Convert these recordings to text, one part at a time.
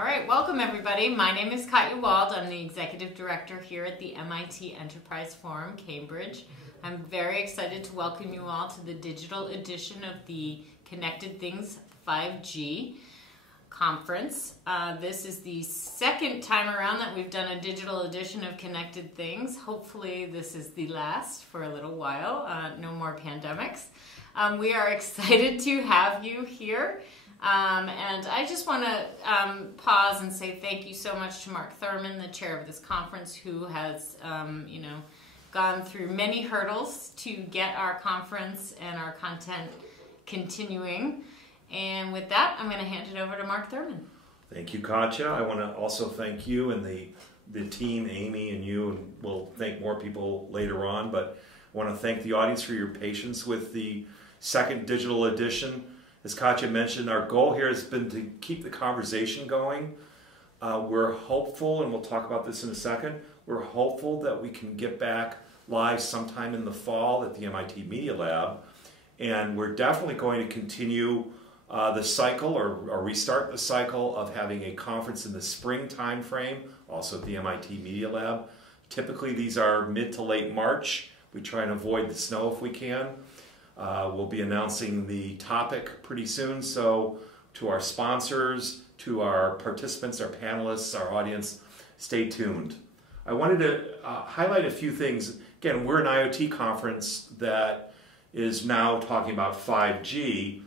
All right, welcome everybody. My name is Katja Wald. I'm the Executive Director here at the MIT Enterprise Forum, Cambridge. I'm very excited to welcome you all to the digital edition of the Connected Things 5G conference. This is the second time around that we've done a digital edition of Connected Things. Hopefully this is the last for a little while, no more pandemics. We are excited to have you here. And I just want to pause and say thank you so much to Mark Thirman, the chair of this conference, who has gone through many hurdles to get our conference and our content continuing. And with that, I'm going to hand it over to Mark Thirman. Thank you, Katja. I want to also thank you and the team, Amy and you, and we'll thank more people later on, but I want to thank the audience for your patience with the second digital edition. As Katja mentioned, our goal here has been to keep the conversation going. We're hopeful, and we'll talk about this in a second, we're hopeful that we can get back live sometime in the fall at the MIT Media Lab. And we're definitely going to continue the cycle or restart the cycle of having a conference in the spring time frame, also at the MIT Media Lab. Typically these are mid to late March. We try and avoid the snow if we can. We'll be announcing the topic pretty soon, so to our sponsors, to our participants, our panelists, our audience, stay tuned. I wanted to highlight a few things. Again, we're an IoT conference that is now talking about 5G,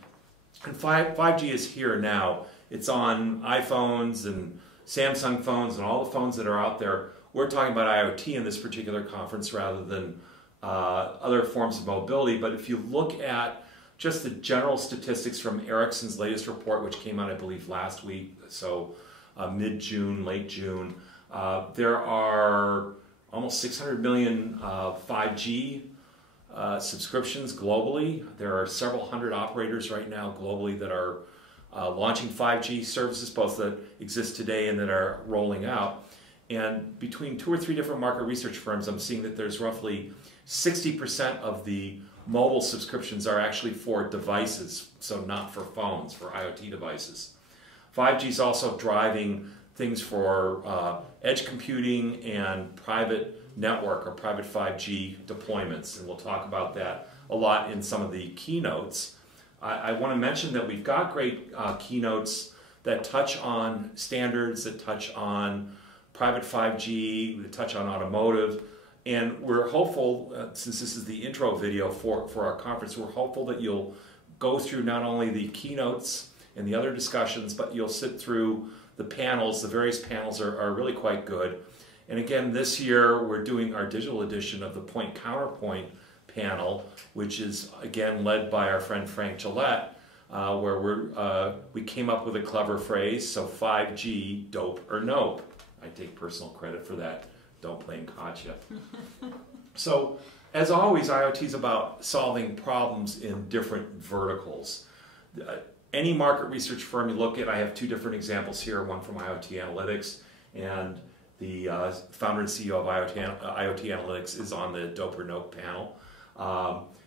and 5G is here now. It's on iPhones and Samsung phones and all the phones that are out there. We're talking about IoT in this particular conference rather than other forms of mobility, but if you look at just the general statistics from Ericsson's latest report, which came out, I believe, last week, so mid-June, late June, there are almost 600 million 5G subscriptions globally. There are several hundred operators right now globally that are launching 5G services, both that exist today and that are rolling out. And between 2 or 3 different market research firms, I'm seeing that there's roughly 60% of the mobile subscriptions are actually for devices, so not for phones, for IoT devices. 5G is also driving things for edge computing and private network or private 5G deployments, and we'll talk about that a lot in some of the keynotes. I want to mention that we've got great keynotes that touch on standards, that touch on private 5G, that touch on automotive. And we're hopeful, since this is the intro video for our conference, we're hopeful that you'll go through not only the keynotes and the other discussions, but you'll sit through the panels. The various panels are really quite good. And again, this year we're doing our digital edition of the Point Counterpoint panel, which is again led by our friend Frank Gillette, where we came up with a clever phrase, so 5G, dope or nope. I take personal credit for that. Don't blame Katja. So, as always, IoT is about solving problems in different verticals. Any market research firm you look at, I have 2 different examples here, one from IoT Analytics, and the founder and CEO of IoT Analytics is on the Dope or Nope panel.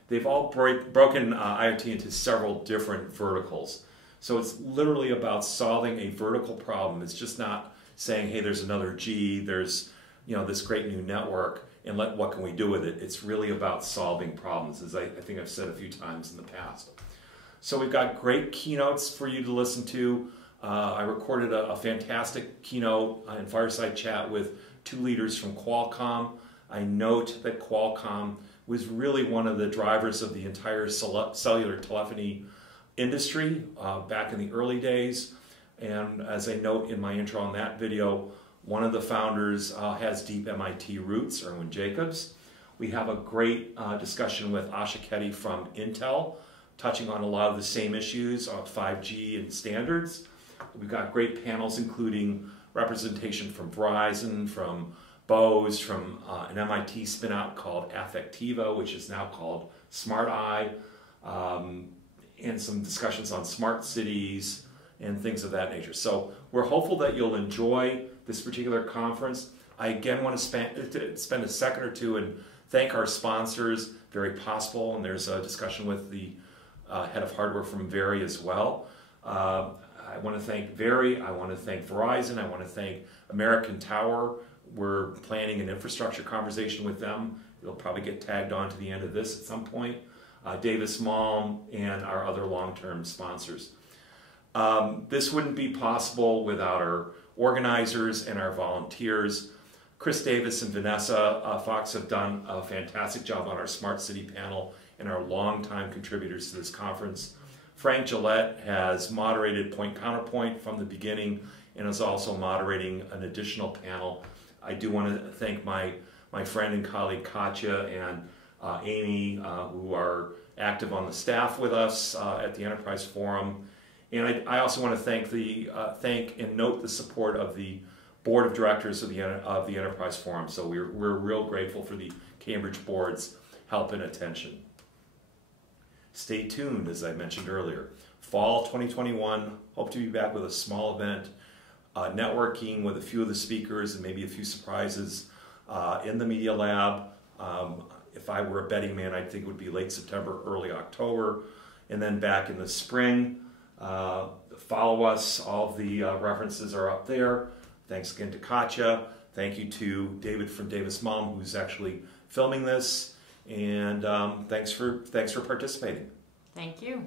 They've all broken IoT into several different verticals. So it's literally about solving a vertical problem. It's just not saying, hey, there's another G, there's this great new network, and what can we do with it? It's really about solving problems, as I think I've said a few times in the past. So we've got great keynotes for you to listen to. I recorded a fantastic keynote and fireside chat with 2 leaders from Qualcomm. I note that Qualcomm was really one of the drivers of the entire cellular telephony industry back in the early days. And as I note in my intro on that video, one of the founders has deep MIT roots, Erwin Jacobs. We have a great discussion with Asha Keddy from Intel, touching on a lot of the same issues on 5G and standards. We've got great panels including representation from Verizon, from Bose, from an MIT spinout called Affectiva, which is now called Smart Eye, and some discussions on smart cities and things of that nature. So we're hopeful that you'll enjoy this particular conference. I again want to spend a second or two and thank our sponsors, Very Possible, and there's a discussion with the head of hardware from Very as well. I want to thank Very, I want to thank Verizon, I want to thank American Tower. We're planning an infrastructure conversation with them. It'll probably get tagged on to the end of this at some point. Davis Malm, and our other long-term sponsors. This wouldn't be possible without our organizers and our volunteers. Chris Davis and Vanessa Fox have done a fantastic job on our Smart City panel and are longtime contributors to this conference. Frank Gillette has moderated Point Counterpoint from the beginning and is also moderating an additional panel. I do want to thank my friend and colleague Katja and Amy, who are active on the staff with us at the Enterprise Forum. And I also want to thank and note the support of the Board of Directors of the Enterprise Forum. So we're real grateful for the Cambridge Board's help and attention. Stay tuned, as I mentioned earlier. Fall 2021, hope to be back with a small event, networking with a few of the speakers and maybe a few surprises in the Media Lab. If I were a betting man, I think it would be late September, early October. And then back in the spring, follow us. All of the references are up there. Thanks again to Katja. Thank you to David from Davis Malm, who's actually filming this. And thanks for participating. Thank you.